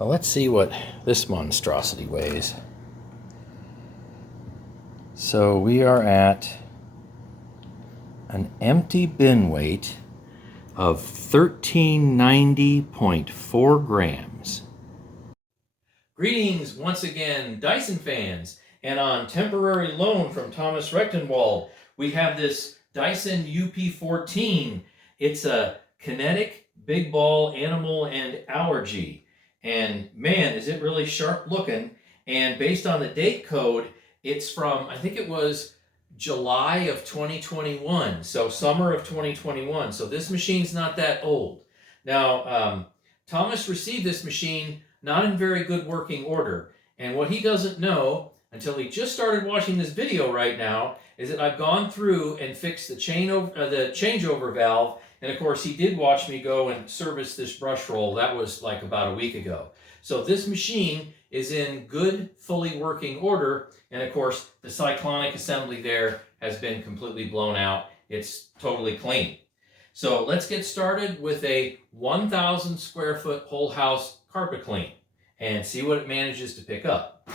Well, let's see what this monstrosity weighs. So we are at an empty bin weight of 1390.4 grams. Greetings once again, Dyson fans, and on temporary loan from Thomas Rechtenwald, we have this Dyson UP14. It's a kinetic big ball animal and allergy. And man, is it really sharp looking. And based on the date code, it's from, I think it was July of 2021. So summer of 2021. So this machine's not that old. Now, Thomas received this machine not in very good working order. And what he doesn't know, until he just started watching this video right now, is that I've gone through and fixed the changeover valve. And of course, he did watch me go and service this brush roll. That was like about a week ago. So this machine is in good, fully working order. And of course, the cyclonic assembly there has been completely blown out. It's totally clean. So let's get started with a 1,000 square foot whole house carpet clean and see what it manages to pick up.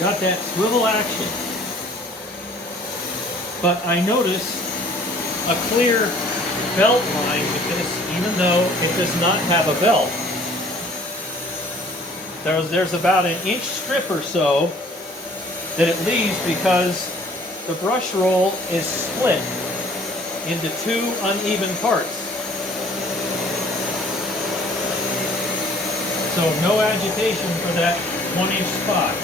Got that swivel action. But I notice a clear belt line with this, even though it does not have a belt. There's about an inch strip or so that it leaves because the brush roll is split into two uneven parts. So no agitation for that 1-inch spot.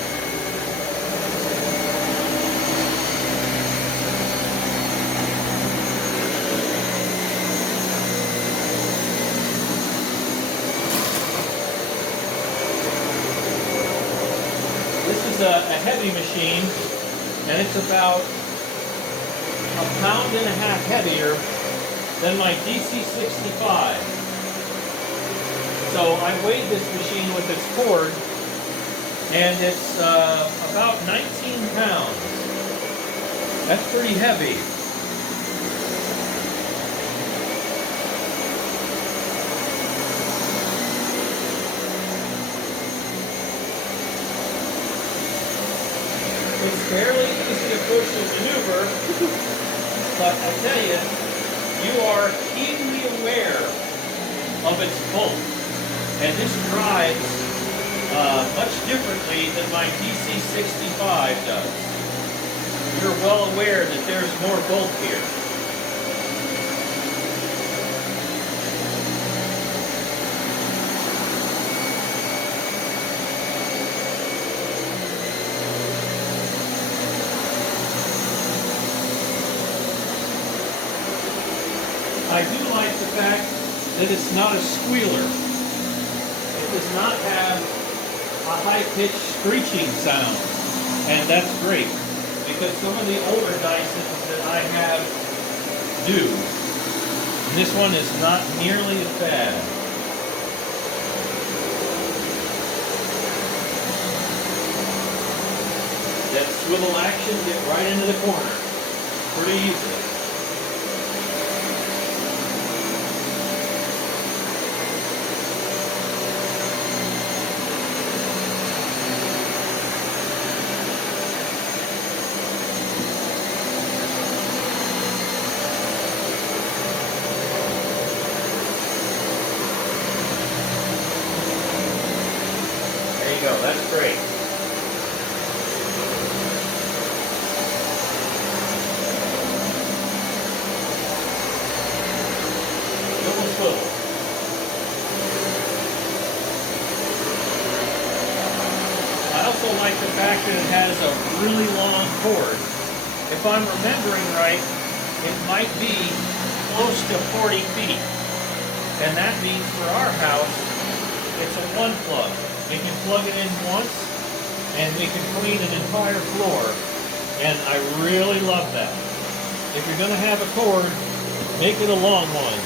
A heavy machine, and it's about 1.5 pounds heavier than my DC75. So I weighed this machine with its cord, and it's about 19 pounds. That's pretty heavy. It's fairly easy to push and maneuver, but I tell you, you are keenly aware of its bulk. And this drives much differently than my DC65 does. You're well aware that there's more bulk here. I do like the fact that it's not a squealer. It does not have a high-pitched screeching sound, and that's great because some of the older Dysons that I have do, and this one is not nearly as bad. That swivel action, get right into the corner pretty easily. That's great. Double swivel. I also like the fact that it has a really long cord. If I'm remembering right, it might be close to 40 feet. And that means for our house, it's a one plug. We can plug it in once, and we can clean an entire floor. And I really love that. If you're going to have a cord, make it a long one.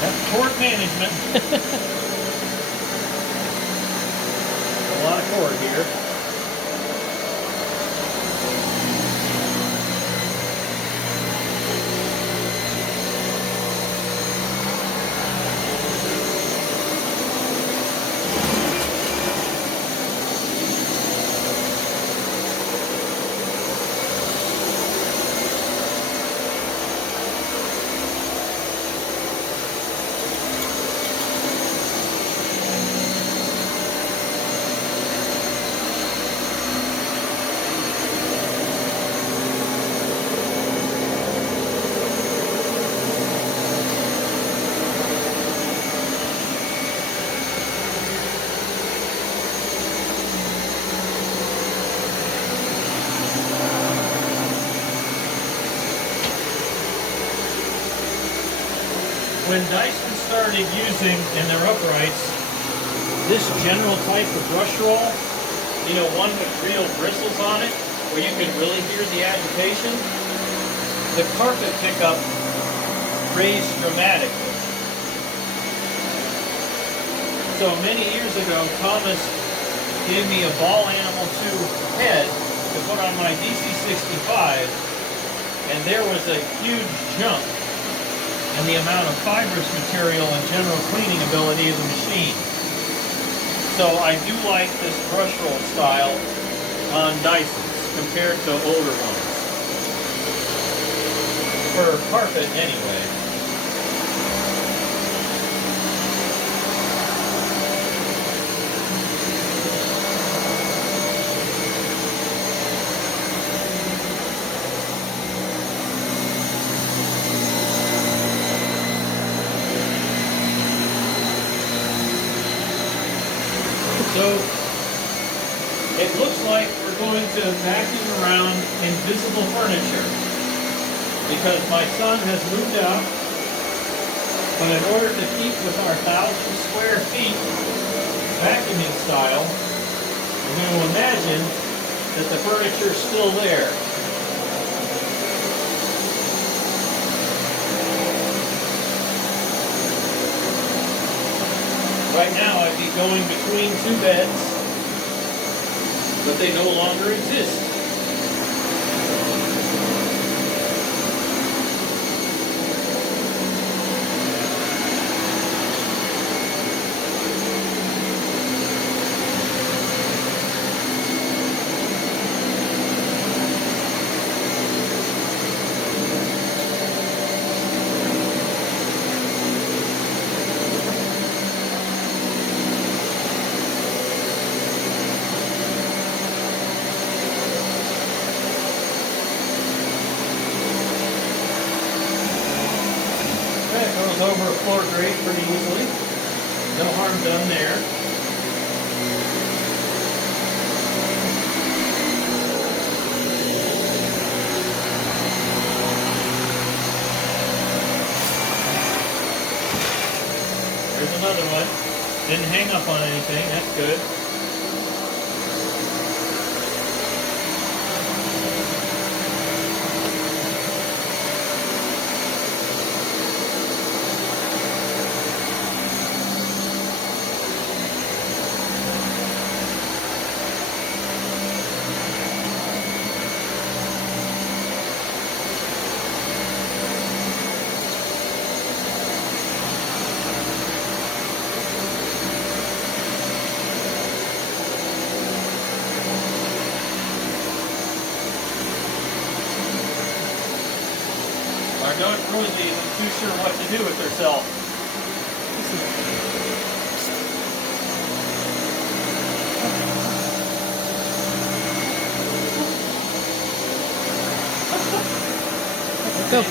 That's cord management. A lot of cord here. When Dyson started using in their uprights this general type of brush roll, you know, one with real bristles on it, where you can really hear the agitation, the carpet pickup raised dramatically. So many years ago, Thomas gave me a ball animal 2 head to put on my DC75, and there was a huge jump and the amount of fibrous material and general cleaning ability of the machine. So I do like this brush roll style on Dysons compared to older ones. For carpet anyway. So it looks like we're going to vacuum around invisible furniture because my son has moved out, but in order to keep with our 1,000 square feet vacuuming style, I'm going to imagine that the furniture is still there. Right now I'd be going between 2 beds, but they no longer exist. Over a floor grate pretty easily. No harm done there. another one. Didn't hang up on anything, that's good. Our dog Rosie isn't too sure what to do with herself. Go.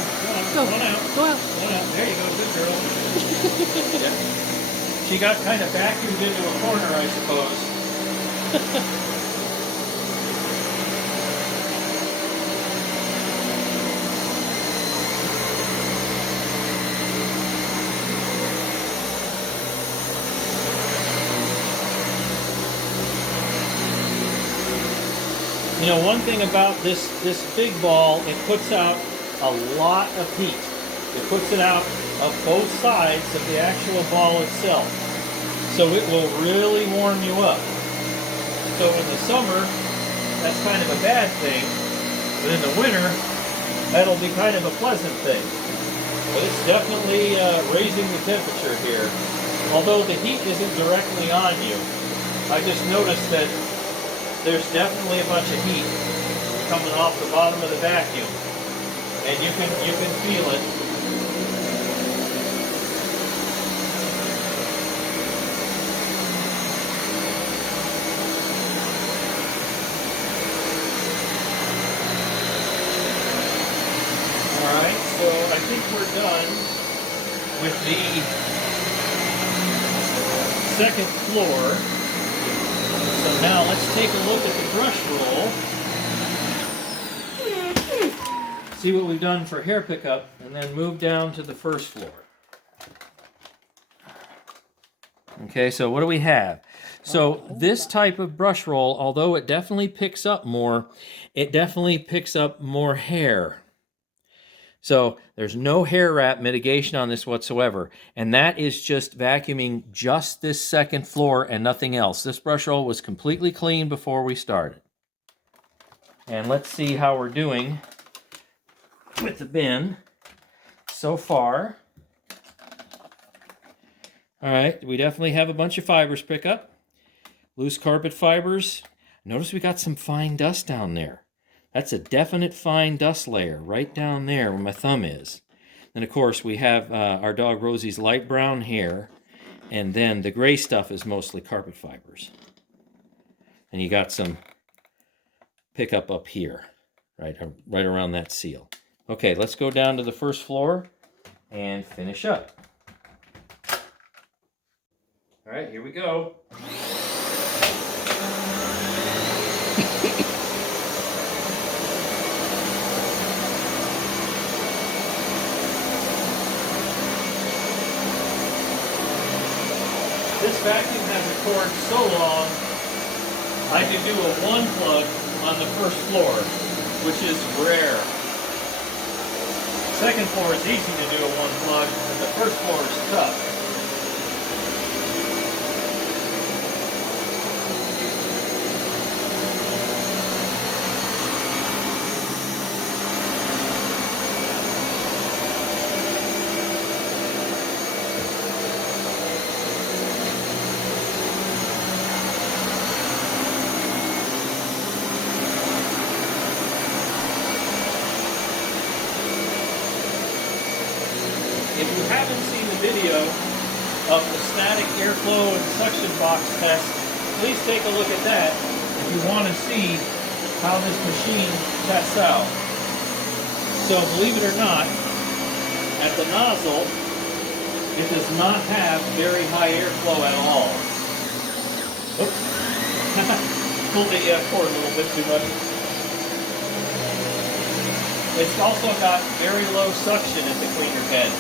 Go. One out. Go out. One out. There you go. Good girl. Yeah. She got kind of vacuumed into a corner, I suppose. You know, one thing about this big ball, it puts out a lot of heat. It puts it out of both sides of the actual ball itself. So it will really warm you up. So in the summer, that's kind of a bad thing. But in the winter, that'll be kind of a pleasant thing. But it's definitely raising the temperature here. Although the heat isn't directly on you. I just noticed that there's definitely a bunch of heat coming off the bottom of the vacuum, and you can feel it. All right, so I think we're done with the second floor. So now let's take a look at the brush roll. See what we've done for hair pickup, and then move down to the first floor. Okay, so what do we have? So this type of brush roll, although it definitely picks up more, it definitely picks up more hair. So there's no hair wrap mitigation on this whatsoever. And that is just vacuuming just this second floor and nothing else. This brush roll was completely clean before we started. And let's see how we're doing with the bin so far. All right, we definitely have a bunch of fibers pick up. Loose carpet fibers. Notice we got some fine dust down there. That's a definite fine dust layer right down there where my thumb is. Then, of course, we have our dog Rosie's light brown hair, and then the gray stuff is mostly carpet fibers. And you got some pickup up here, right around that seal. Okay, let's go down to the first floor and finish up. All right, here we go. This vacuum has a cord so long, I could do a one plug on the first floor, which is rare. Second floor is easy to do a one plug, but the first floor is tough. If you haven't seen the video of the static airflow and suction box test, please take a look at that if you want to see how this machine tests out. So believe it or not, at the nozzle, it does not have very high airflow at all. Oops. Pulled the cord a little bit too much. It's also got very low suction at the cleaner head,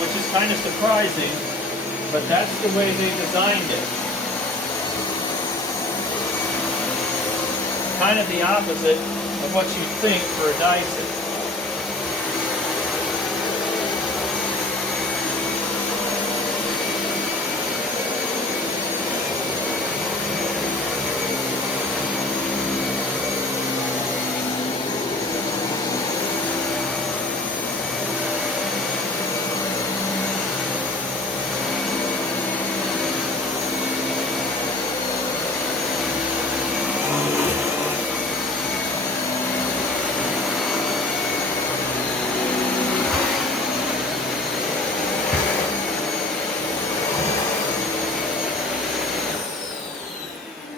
which is kind of surprising but that's the way they designed it. Kind of the opposite of what you'd think for a Dyson.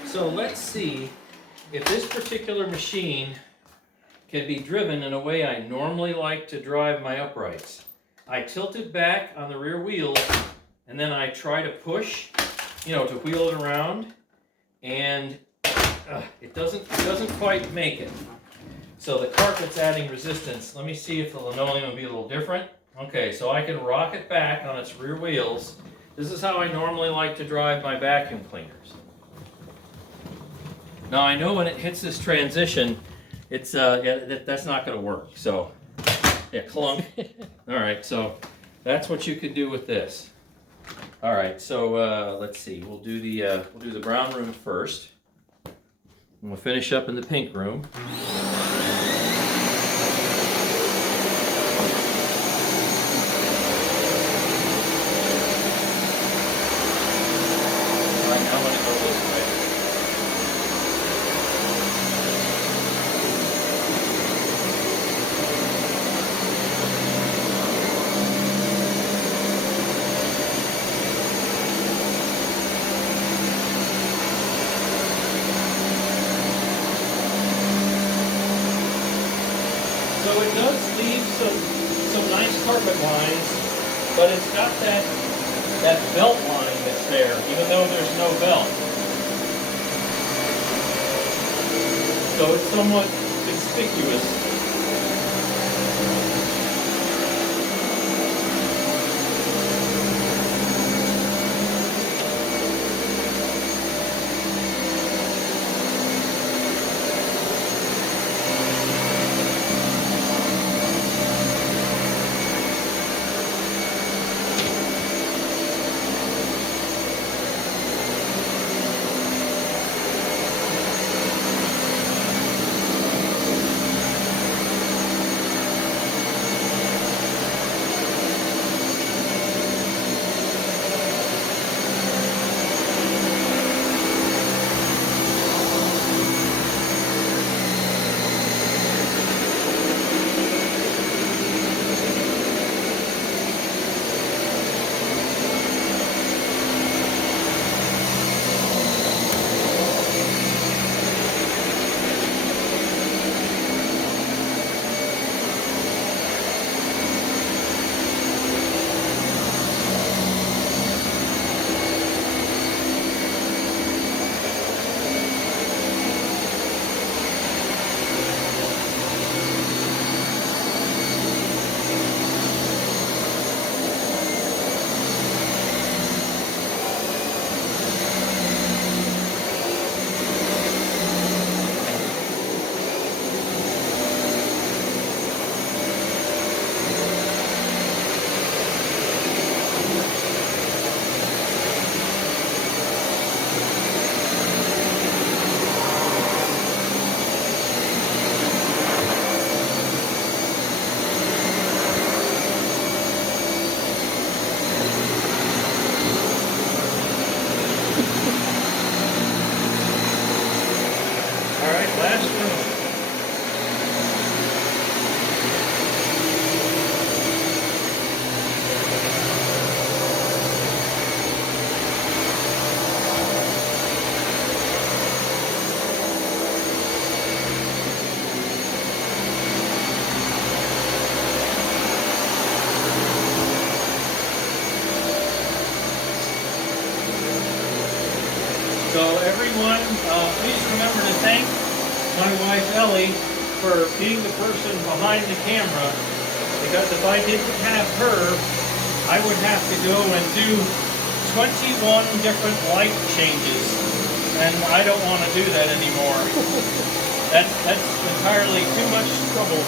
So let's see if this particular machine can be driven in a way I normally like to drive my uprights. I tilt it back on the rear wheels and then I try to push, to wheel it around, and it doesn't quite make it. So the carpet's adding resistance. Let me see if the linoleum will be a little different. Okay, so I can rock it back on its rear wheels. This is how I normally like to drive my vacuum cleaners. Now I know when it hits this transition, it's that's not going to work. So, yeah, clunk. All right, so that's what you could do with this. All right, so let's see. We'll do the brown room first, and we'll finish up in the pink room. All right, now I'm going to go this way. So it does leave some nice carpet lines, but it's got that belt line that's there, even though there's no belt. So it's somewhat conspicuous. So everyone, please remember to thank my wife Ellie for being the person behind the camera, because if I didn't have her, I would have to go and do 21 different light changes, and I don't want to do that anymore. That's entirely too much trouble.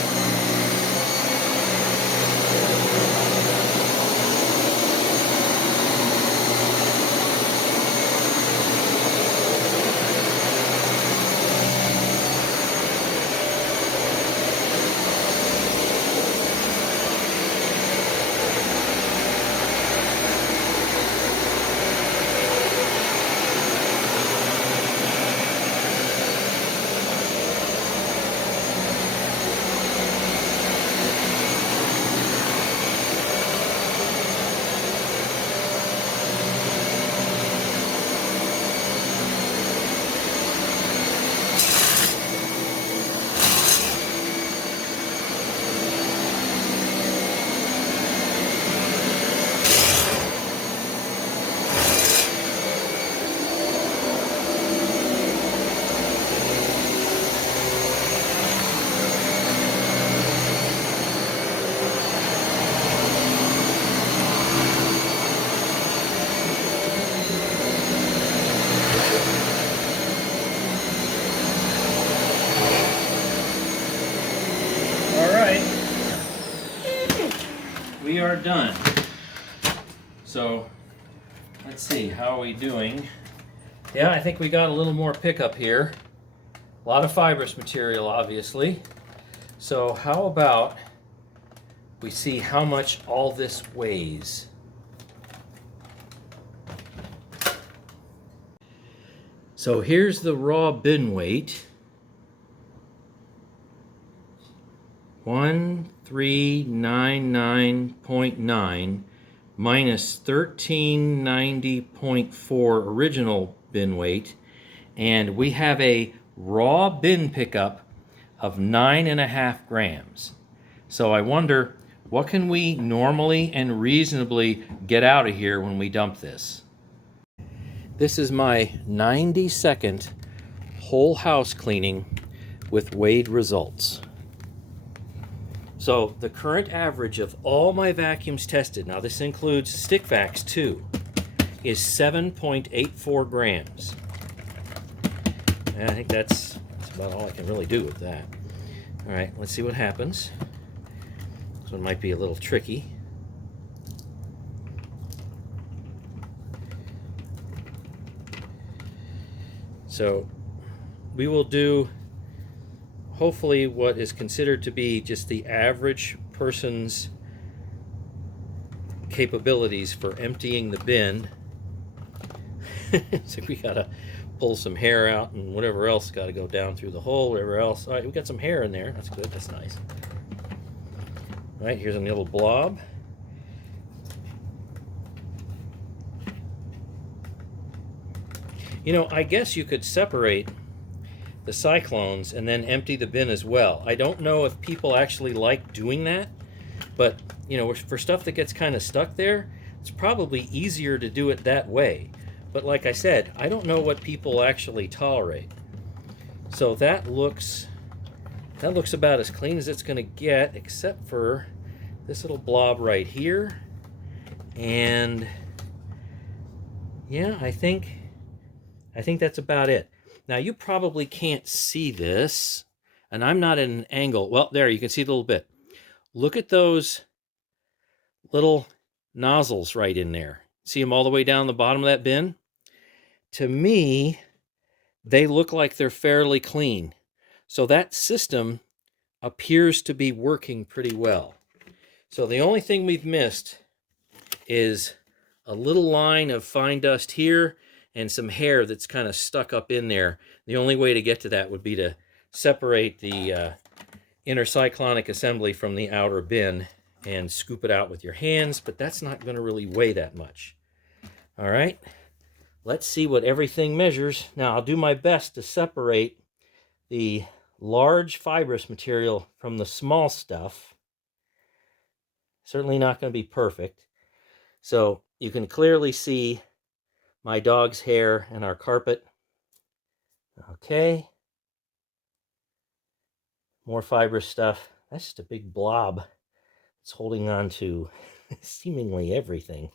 We are done. So let's see, how are we doing? Yeah, I think we got a little more pickup here. A lot of fibrous material, obviously. So how about we see how much all this weighs? So here's the raw bin weight. 1399.9 minus 1390.4 original bin weight, and we have a raw bin pickup of 9.5 grams. So I wonder, what can we normally and reasonably get out of here when we dump this? This is my 90-second whole house cleaning with weighed results. So the current average of all my vacuums tested, now this includes stick vacs too, is 7.84 grams. And I think that's about all I can really do with that. All right, let's see what happens. This one might be a little tricky. So we will do hopefully what is considered to be just the average person's capabilities for emptying the bin. So we gotta pull some hair out and whatever else gotta go down through the hole, whatever else. All right, we got some hair in there. That's good, that's nice. All right, here's a little blob. You know, I guess you could separate the cyclones and then empty the bin as well. I don't know if people actually like doing that, but you know, for stuff that gets kind of stuck there, it's probably easier to do it that way. But like I said, I don't know what people actually tolerate. So that looks about as clean as it's going to get, except for this little blob right here. And yeah, I think that's about it. Now you probably can't see this, and I'm not at an angle. Well, there, you can see it a little bit. Look at those little nozzles right in there. See them all the way down the bottom of that bin? To me, they look like they're fairly clean. So that system appears to be working pretty well. So the only thing we've missed is a little line of fine dust here and some hair that's kind of stuck up in there. The only way to get to that would be to separate the inner cyclonic assembly from the outer bin and scoop it out with your hands, but that's not going to really weigh that much. All right, let's see what everything measures. Now I'll do my best to separate the large fibrous material from the small stuff. Certainly not going to be perfect. So you can clearly see my dog's hair and our carpet. Okay. More fibrous stuff. That's just a big blob. It's holding on to seemingly everything.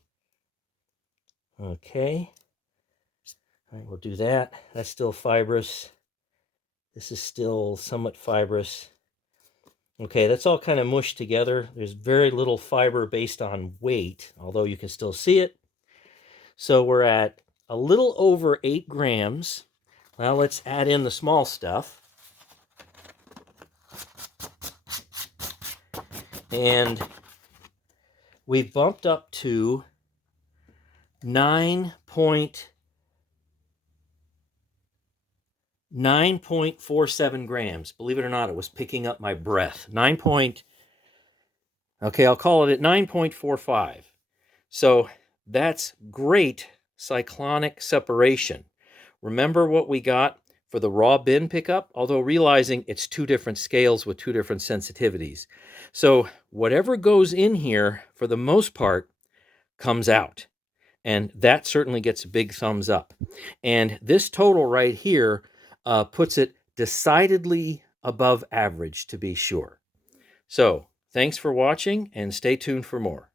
Okay. All right, we'll do that. That's still fibrous. This is still somewhat fibrous. Okay, that's all kind of mushed together. There's very little fiber based on weight, although you can still see it. So we're at a little over 8 grams. Now let's add in the small stuff. And we've bumped up to 9.47 grams. Believe it or not, it was picking up my breath. Okay, I'll call it at 9.45. So that's great cyclonic separation. Remember what we got for the raw bin pickup, although realizing it's 2 different scales with 2 different sensitivities. So whatever goes in here, for the most part, comes out. And that certainly gets a big thumbs up. And this total right here puts it decidedly above average, to be sure. So thanks for watching, and stay tuned for more.